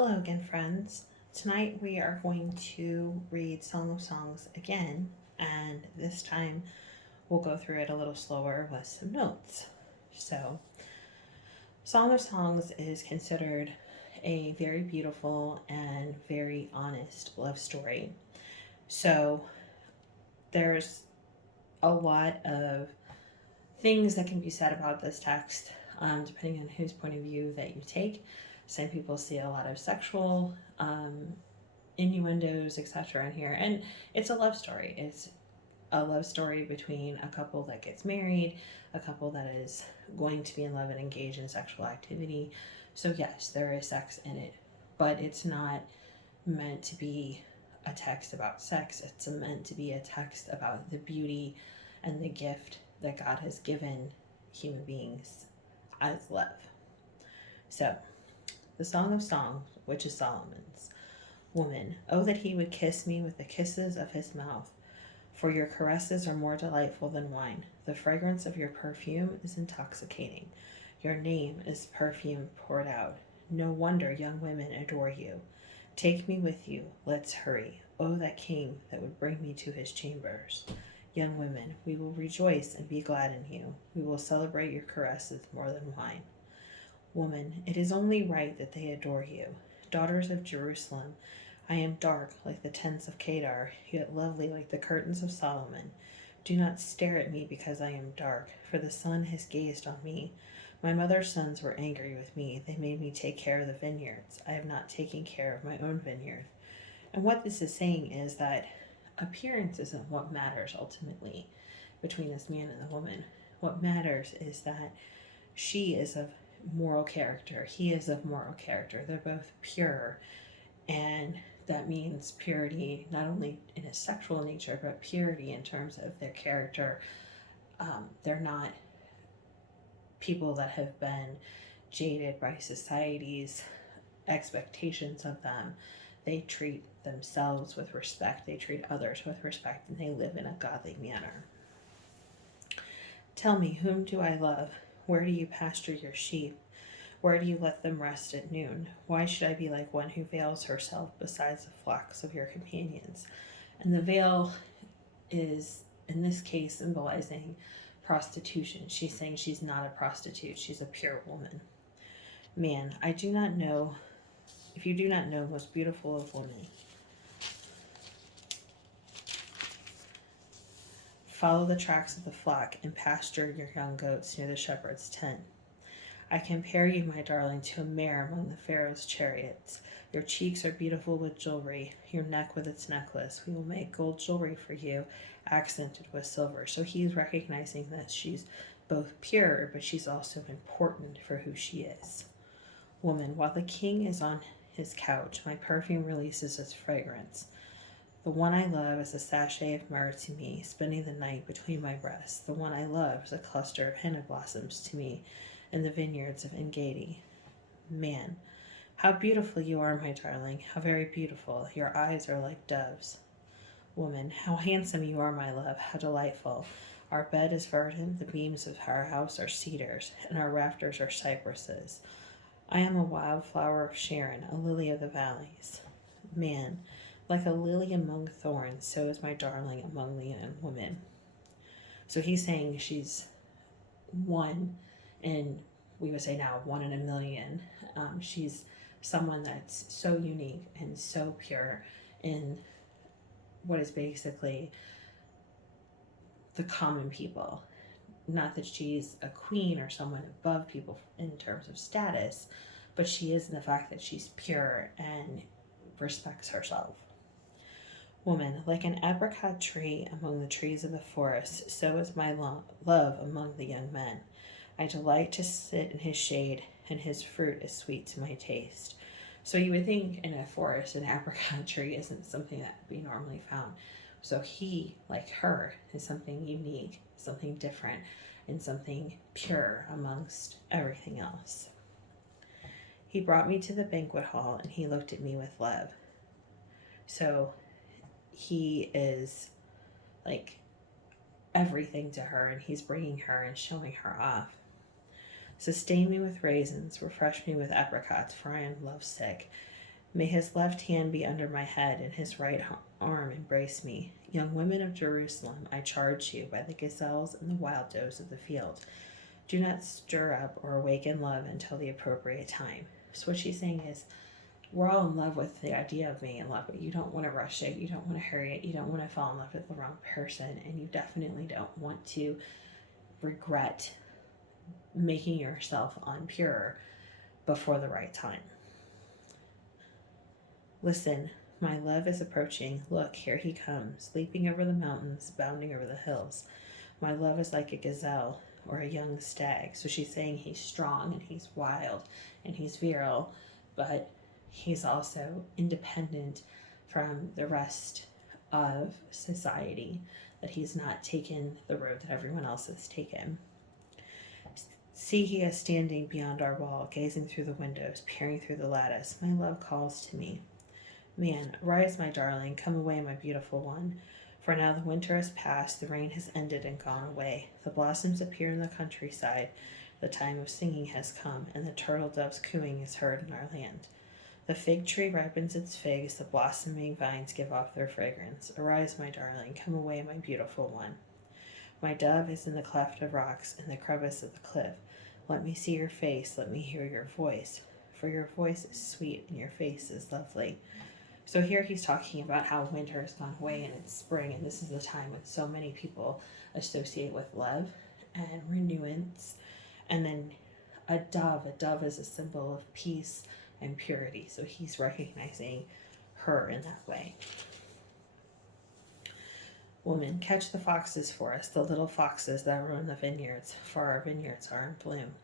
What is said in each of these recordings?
Hello again, friends. Tonight we are going to read Song of Songs again, and this time we'll go through it a little slower with some notes. So, Song of Songs is considered a very beautiful and very honest love story. So, there's a lot of things that can be said about this text, depending on whose point of view that you take. Some people see a lot of sexual innuendos, etc., in here, and it's a love story. It's a love story between a couple that gets married, a couple that is going to be in love and engage in sexual activity. So, yes, there is sex in it, but it's not meant to be a text about sex. It's meant to be a text about the beauty and the gift that God has given human beings as love. So, the Song of Songs, which is Solomon's. Woman, oh, that he would kiss me with the kisses of his mouth, for your caresses are more delightful than wine. The fragrance of your perfume is intoxicating. Your name is perfume poured out. No wonder young women adore you. Take me with you. Let's hurry. Oh, that king that would bring me to his chambers. Young women, we will rejoice and be glad in you. We will celebrate your caresses more than wine. Woman, it is only right that they adore you. Daughters of Jerusalem, I am dark like the tents of Kedar, yet lovely like the curtains of Solomon. Do not stare at me because I am dark, for the sun has gazed on me. My mother's sons were angry with me. They made me take care of the vineyards. I have not taken care of my own vineyard. And what this is saying is that appearance isn't what matters ultimately between this man and the woman. What matters is that she is of moral character, he is of moral character. They're both pure, and that means purity not only in a sexual nature, but purity in terms of their character. They're not people that have been jaded by society's expectations of them. They treat themselves with respect, they treat others with respect, and they live in a godly manner. Tell me, whom do I love? Where do you pasture your sheep? Where do you let them rest at noon? Why should I be like one who veils herself beside the flocks of your companions? And the veil is, in this case, symbolizing prostitution. She's saying she's not a prostitute, she's a pure woman. Man, I do not know, if you do not know, most beautiful of women, follow the tracks of the flock and pasture your young goats near the shepherd's tent. I compare you, my darling, to a mare among the Pharaoh's chariots. Your cheeks are beautiful with jewelry, your neck with its necklace. We will make gold jewelry for you, accented with silver. So he's recognizing that she's both pure, but she's also important for who she is. Woman, while the king is on his couch, my perfume releases its fragrance. The one I love is a sachet of myrrh to me, spending the night between my breasts. The one I love is a cluster of henna blossoms to me in the vineyards of Engedi. Man, how beautiful you are, my darling, how very beautiful. Your eyes are like doves. Woman, how handsome you are, my love, how delightful. Our bed is verdant, the beams of our house are cedars, and our rafters are cypresses. I am a wildflower of Sharon, a lily of the valleys. Man, like a lily among thorns, so is my darling among the young women. So he's saying she's one, and we would say now 1 in a million. She's someone that's so unique and so pure in what is basically the common people. Not that she's a queen or someone above people in terms of status, but she is in the fact that she's pure and respects herself. Woman, like an apricot tree among the trees of the forest, so is my love among the young men. I delight to sit in his shade, and his fruit is sweet to my taste. So you would think in a forest, an apricot tree isn't something that would be normally found. So he, like her, is something unique, something different, and something pure amongst everything else. He brought me to the banquet hall, and he looked at me with love. So he is like everything to her, and he's bringing her and showing her off. Sustain me with raisins, refresh me with apricots, for I am lovesick. May his left hand be under my head, and his right arm embrace me. Young women of Jerusalem, I charge you by the gazelles and the wild does of the field. Do not stir up or awaken love until the appropriate time. So what she's saying is, we're all in love with the idea of being in love, but you don't want to rush it. You don't want to hurry it. You don't want to fall in love with the wrong person. And you definitely don't want to regret making yourself unpure before the right time. Listen, my love is approaching. Look, here he comes, leaping over the mountains, bounding over the hills. My love is like a gazelle or a young stag. So she's saying he's strong and he's wild and he's virile, but he's also independent from the rest of society, that he's not taken the road that everyone else has taken. See, he is standing beyond our wall, gazing through the windows, peering through the lattice. My love calls to me. Man, rise, my darling, come away, my beautiful one. For now the winter has passed, the rain has ended and gone away. The blossoms appear in the countryside, the time of singing has come, and the turtle dove's cooing is heard in our land. The fig tree ripens its figs, the blossoming vines give off their fragrance. Arise, my darling, come away, my beautiful one. My dove is in the cleft of rocks, in the crevice of the cliff. Let me see your face, let me hear your voice, for your voice is sweet and your face is lovely. So here he's talking about how winter has gone away and it's spring, and this is the time when so many people associate with love and renewance. And then a dove is a symbol of peace and purity. So he's recognizing her in that way. Woman, catch the foxes for us, the little foxes that ruin the vineyards, for our vineyards are in bloom.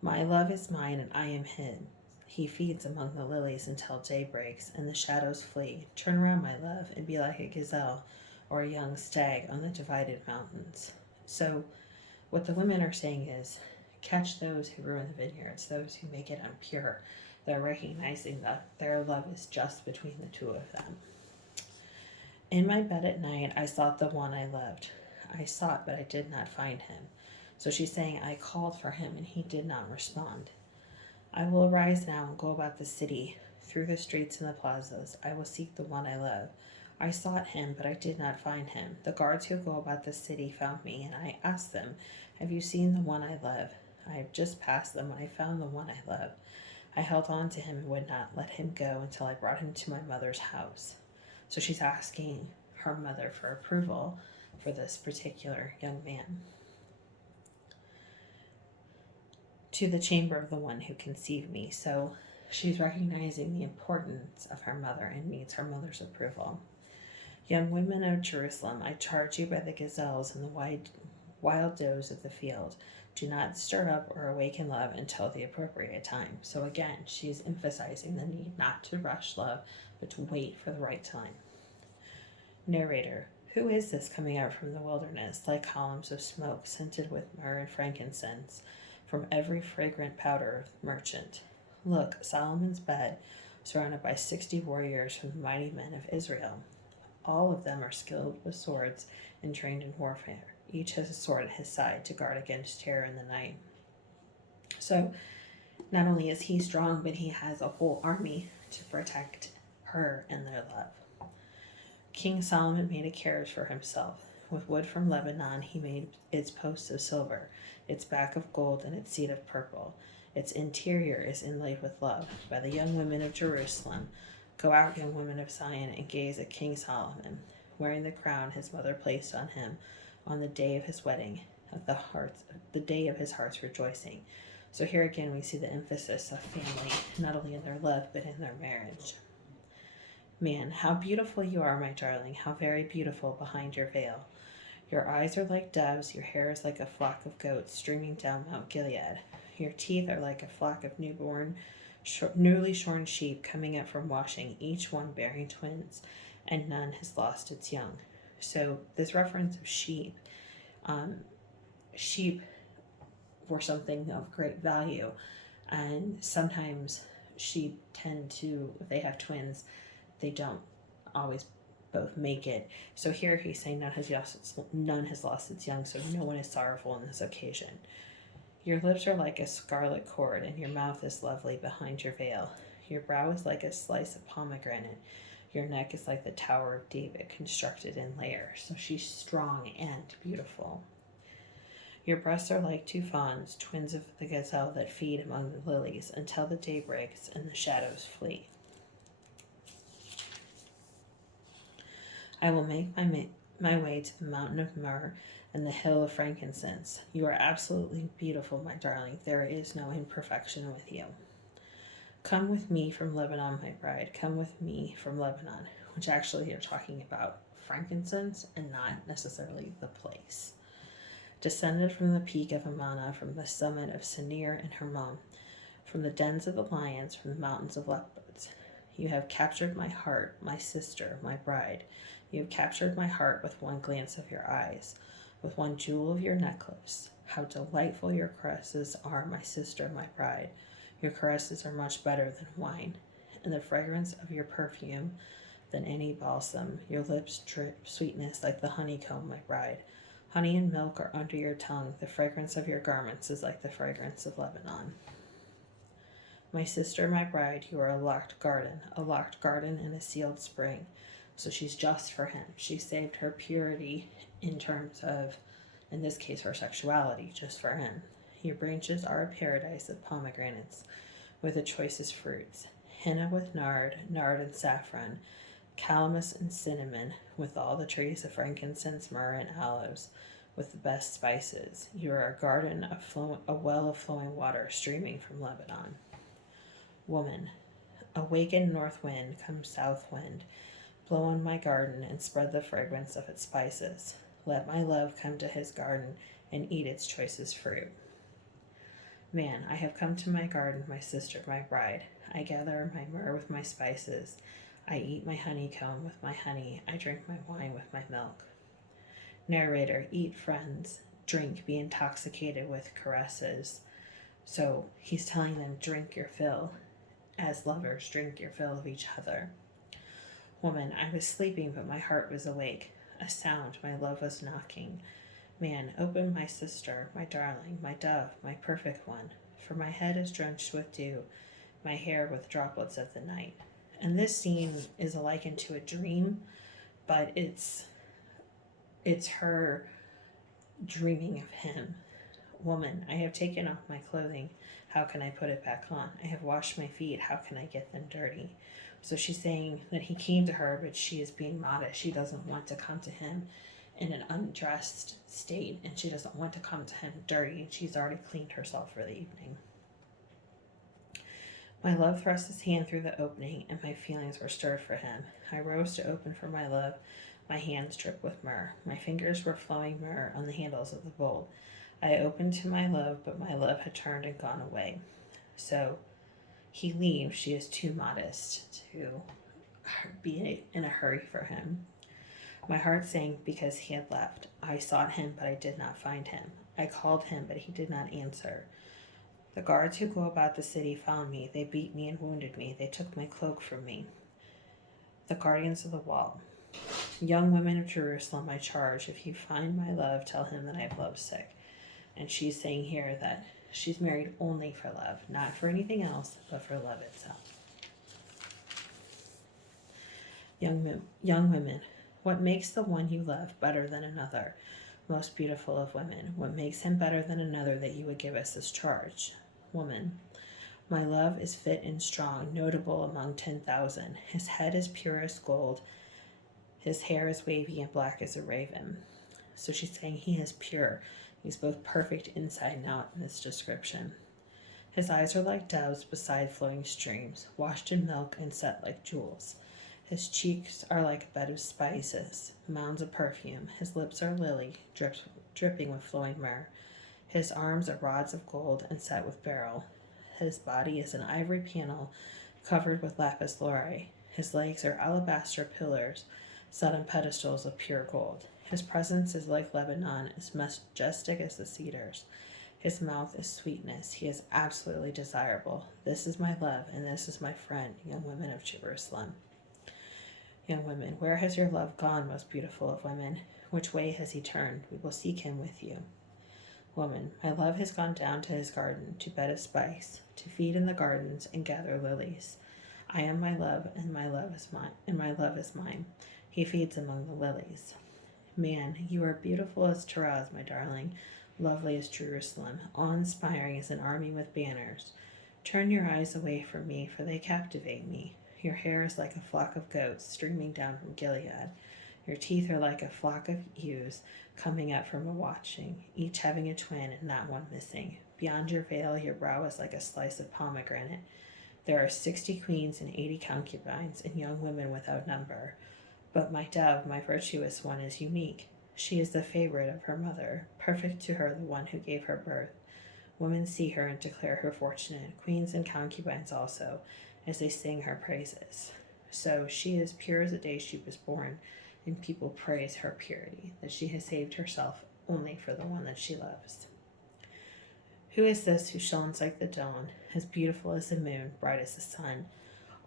My love is mine and I am hid. He feeds among the lilies until day breaks and the shadows flee. Turn around, my love, and be like a gazelle or a young stag on the divided mountains. So what the women are saying is, catch those who ruin the vineyards, those who make it impure. They're recognizing that their love is just between the two of them. In my bed at night, I sought the one I loved. I sought, but I did not find him. So she's saying, I called for him, and he did not respond. I will arise now and go about the city, through the streets and the plazas. I will seek the one I love. I sought him, but I did not find him. The guards who go about the city found me, and I asked them, have you seen the one I love? I have just passed them when I found the one I love. I held on to him and would not let him go until I brought him to my mother's house. So she's asking her mother for approval for this particular young man. To the chamber of the one who conceived me. So she's recognizing the importance of her mother and needs her mother's approval. Young women of Jerusalem, I charge you by the gazelles and the wild does of the field. Do not stir up or awaken love until the appropriate time. So again, she's emphasizing the need not to rush love, but to wait for the right time. Narrator, who is this coming out from the wilderness, like columns of smoke, scented with myrrh and frankincense, from every fragrant powder merchant? Look, Solomon's bed, surrounded by 60 warriors from the mighty men of Israel. All of them are skilled with swords and trained in warfare. Each has a sword at his side to guard against terror in the night. So not only is he strong, but he has a whole army to protect her and their love. King Solomon made a carriage for himself. With wood from Lebanon, he made its posts of silver, its back of gold, and its seat of purple. Its interior is inlaid with love. By the young women of Jerusalem, go out, young women of Zion, and gaze at King Solomon, wearing the crown his mother placed on him on the day of his wedding, at the day of his heart's rejoicing. So here again we see the emphasis of family, not only in their love, but in their marriage. Man, how beautiful you are, my darling, how very beautiful behind your veil. Your eyes are like doves, your hair is like a flock of goats streaming down Mount Gilead. Your teeth are like a flock of newly shorn sheep coming up from washing, each one bearing twins, and none has lost its young. So this reference of sheep were something of great value, and sometimes sheep tend to, if they have twins, they don't always both make it. So here he's saying none has lost its young, so no one is sorrowful on this occasion. Your lips are like a scarlet cord, and your mouth is lovely behind your veil. Your brow is like a slice of pomegranate. Your neck is like the Tower of David constructed in layers. So she's strong and beautiful. Your breasts are like two fawns, twins of the gazelle that feed among the lilies until the day breaks and the shadows flee. I will make my way to the mountain of myrrh and the hill of frankincense. You are absolutely beautiful, my darling. There is no imperfection with you. Come with me from Lebanon, my bride. Come with me from Lebanon, which actually you're talking about frankincense and not necessarily the place. Descended from the peak of Amana, from the summit of Senir and Hermon, from the dens of the lions, from the mountains of leopards. You have captured my heart, my sister, my bride. You have captured my heart with one glance of your eyes, with one jewel of your necklace. How delightful your caresses are, my sister, my bride. Your caresses are much better than wine, and the fragrance of your perfume than any balsam. Your lips drip sweetness like the honeycomb, my bride. Honey and milk are under your tongue. The fragrance of your garments is like the fragrance of Lebanon. My sister, my bride, you are a locked garden and a sealed spring. So she's just for him. She saved her purity in terms of, in this case, her sexuality, just for him. Your branches are a paradise of pomegranates with the choicest fruits. Henna with nard and saffron, calamus and cinnamon, with all the trees of frankincense, myrrh, and aloes, with the best spices. You are a garden, a well of flowing water streaming from Lebanon. Woman, awaken north wind, come south wind, blow on my garden and spread the fragrance of its spices. Let my love come to his garden and eat its choicest fruit. Man, I have come to my garden, my sister, my bride. I gather my myrrh with my spices. I eat my honeycomb with my honey. I drink my wine with my milk. Narrator, eat, friends. Drink, be intoxicated with caresses. So he's telling them, drink your fill. As lovers, drink your fill of each other. Woman, I was sleeping, but my heart was awake. A sound, my love was knocking. Man, open, my sister, my darling, my dove, my perfect one. For my head is drenched with dew, my hair with droplets of the night. And this scene is likened to a dream, but it's her dreaming of him. Woman, I have taken off my clothing. How can I put it back on? I have washed my feet. How can I get them dirty? So she's saying that he came to her, but she is being modest. She doesn't want to come to him in an undressed state, and she doesn't want to come to him dirty, and she's already cleaned herself for the evening. My love thrust his hand through the opening, and my feelings were stirred for him. I rose to open for my love. My hands dripped with myrrh. My fingers were flowing myrrh on the handles of the bowl. I opened to my love, but my love had turned and gone away. So he leaves. She is too modest to be in a hurry for him. My heart sank because he had left. I sought him, but I did not find him. I called him, but he did not answer. The guards who go about the city found me. They beat me and wounded me. They took my cloak from me. The guardians of the wall. Young women of Jerusalem, I charge, if you find my love, tell him that I have lovesick. And she's saying here that she's married only for love, not for anything else, but for love itself. Young women, what makes the one you love better than another? Most beautiful of women, what makes him better than another that you would give us this charge? Woman, my love is fit and strong, notable among 10,000. His head is pure as gold. His hair is wavy and black as a raven. So she's saying he is pure. He's both perfect inside and out in this description. His eyes are like doves beside flowing streams, washed in milk and set like jewels. His cheeks are like a bed of spices, mounds of perfume. His lips are lily, dripping with flowing myrrh. His arms are rods of gold and set with beryl. His body is an ivory panel covered with lapis lazuli. His legs are alabaster pillars set on pedestals of pure gold. His presence is like Lebanon, as majestic as the cedars. His mouth is sweetness. He is absolutely desirable. This is my love, and this is my friend, young women of Jerusalem. Young women, where has your love gone, most beautiful of women? Which way has he turned? We will seek him with you. Woman, my love has gone down to his garden, to bed of spice, to feed in the gardens and gather lilies. I am my love, and my love is mine, and my love is mine. He feeds among the lilies. Man, you are beautiful as Taraz, my darling, lovely as Jerusalem, awe-inspiring as an army with banners. Turn your eyes away from me, for they captivate me. Your hair is like a flock of goats streaming down from Gilead. Your teeth are like a flock of ewes coming up from a watching, each having a twin and not one missing. Beyond your veil, your brow is like a slice of pomegranate. There are 60 queens and 80 concubines, and young women without number. But my dove, my virtuous one, is unique. She is the favorite of her mother, perfect to her, the one who gave her birth. Women see her and declare her fortunate, queens and concubines also, as they sing her praises. So she is pure as the day she was born, and people praise her purity, that she has saved herself only for the one that she loves. Who is this who shines like the dawn, as beautiful as the moon, bright as the sun,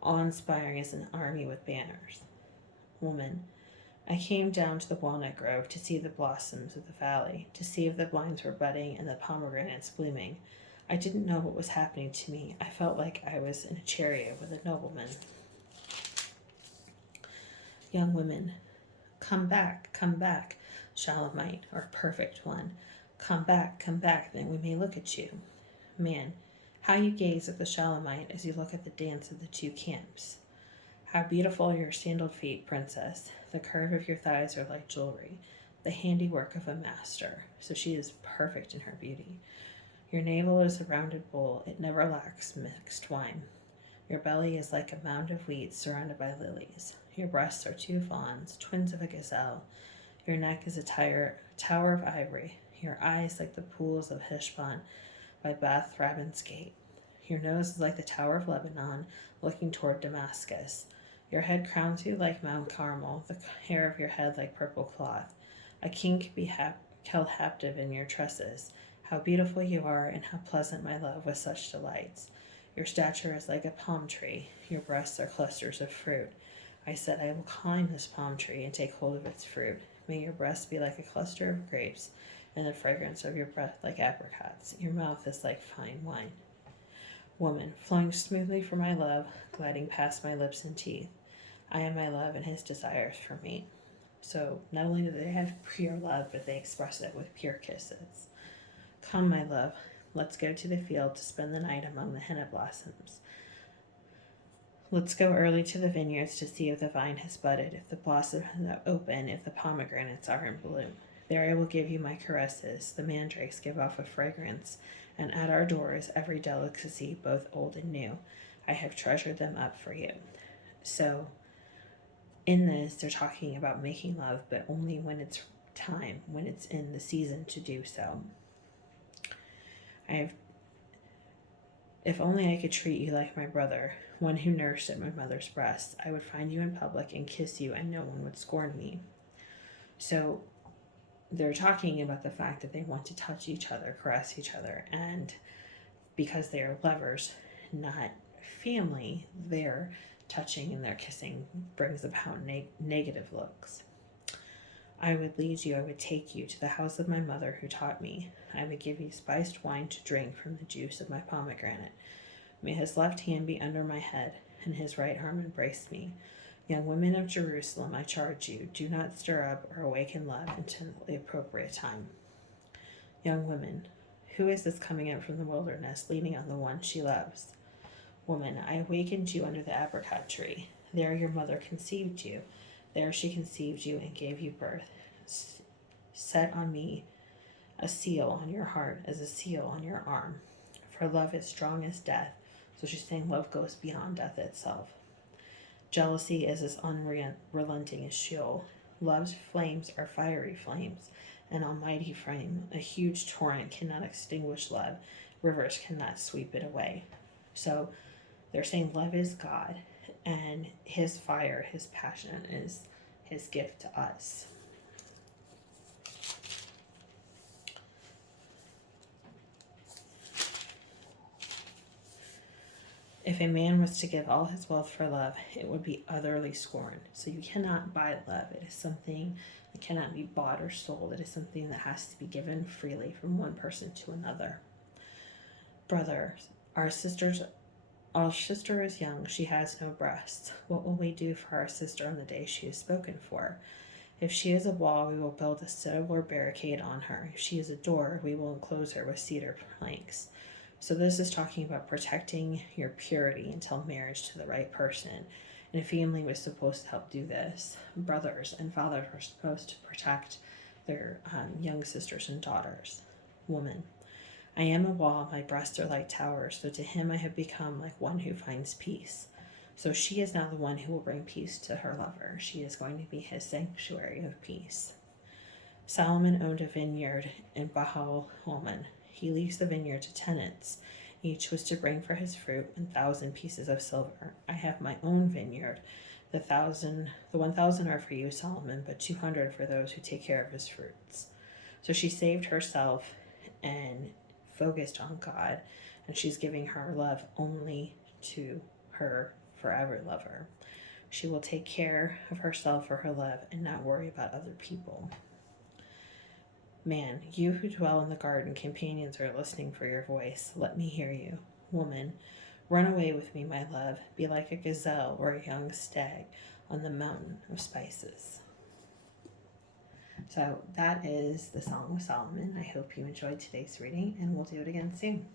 awe-inspiring as an army with banners? Woman, I came down to the walnut grove to see the blossoms of the valley, to see if the blinds were budding and the pomegranates blooming. I didn't know what was happening to me. I felt like I was in a chariot with a nobleman. Young women, come back, Shulamite, or perfect one. Come back, then we may look at you. Man, how you gaze at the Shulamite as you look at the dance of the two camps. How beautiful are your sandaled feet, princess. The curve of your thighs are like jewelry, the handiwork of a master. So she is perfect in her beauty. Your navel is a rounded bowl. It never lacks mixed wine. Your belly is like a mound of wheat surrounded by lilies. Your breasts are two fawns, twins of a gazelle. Your neck is a tower of ivory. Your eyes like the pools of Heshbon by Bath Rabban's gate. Your nose is like the Tower of Lebanon, looking toward Damascus. Your head crowns you like Mount Carmel, the hair of your head like purple cloth. A king could be held captive in your tresses. How beautiful you are, and how pleasant, my love, with such delights. Your stature is like a palm tree. Your breasts are clusters of fruit. I said, I will climb this palm tree and take hold of its fruit. May your breasts be like a cluster of grapes, and the fragrance of your breath like apricots. Your mouth is like fine wine. Woman, flowing smoothly for my love, gliding past my lips and teeth. I am my love, and his desires for me. So not only do they have pure love, but they express it with pure kisses. Come, my love, let's go to the field to spend the night among the henna blossoms. Let's go early to the vineyards to see if the vine has budded, if the blossoms have opened, if the pomegranates are in bloom. There I will give you my caresses. The mandrakes give off a fragrance, and at our doors every delicacy, both old and new. I have treasured them up for you. So in this, they're talking about making love, but only when it's time, when it's in the season to do so. If only I could treat you like my brother, one who nursed at my mother's breast, I would find you in public and kiss you, and no one would scorn me. So they're talking about the fact that they want to touch each other, caress each other, and because they are lovers, not family, their touching and their kissing brings about negative looks. I would lead you, I would take you to the house of my mother who taught me. I would give you spiced wine to drink from the juice of my pomegranate. May his left hand be under my head, and his right arm embrace me. Young women of Jerusalem, I charge you, do not stir up or awaken love until the appropriate time. Young women, who is this coming out from the wilderness, leaning on the one she loves? Woman, I awakened you under the apricot tree. There your mother conceived you. There she conceived you and gave you birth. Set on me a seal on your heart as a seal on your arm. For love is strong as death. So she's saying love goes beyond death itself. Jealousy is as unrelenting as Sheol. Love's flames are fiery flames, an almighty flame. A huge torrent cannot extinguish love. Rivers cannot sweep it away. So they're saying love is God, and his fire, his passion is his gift to us. If a man was to give all his wealth for love, it would be utterly scorned. So you cannot buy love. It is something that cannot be bought or sold. It is something that has to be given freely from one person to another. Brothers, our sisters Our sister is young, she has no breasts. What will we do for our sister on the day she is spoken for? If she is a wall, we will build a citadel or barricade on her. If she is a door, we will enclose her with cedar planks. So this is talking about protecting your purity until marriage to the right person. And a family was supposed to help do this. Brothers and fathers were supposed to protect their young sisters and daughters. Woman, I am a wall, my breasts are like towers, so to him I have become like one who finds peace. So she is now the one who will bring peace to her lover. She is going to be his sanctuary of peace. Solomon owned a vineyard in Bahal Holman. He leased the vineyard to tenants. Each was to bring for his fruit 1,000 pieces of silver. I have my own vineyard. The 1,000 are for you, Solomon, but 200 for those who take care of his fruits. So she saved herself and focused on God, and she's giving her love only to her forever lover. She will take care of herself for her love and not worry about other people. Man, you who dwell in the garden, companions are listening for your voice. Let me hear you. Woman, run away with me, my love. Be like a gazelle or a young stag on the mountain of spices. So that is the Song of Solomon. I hope you enjoyed today's reading, and we'll do it again soon.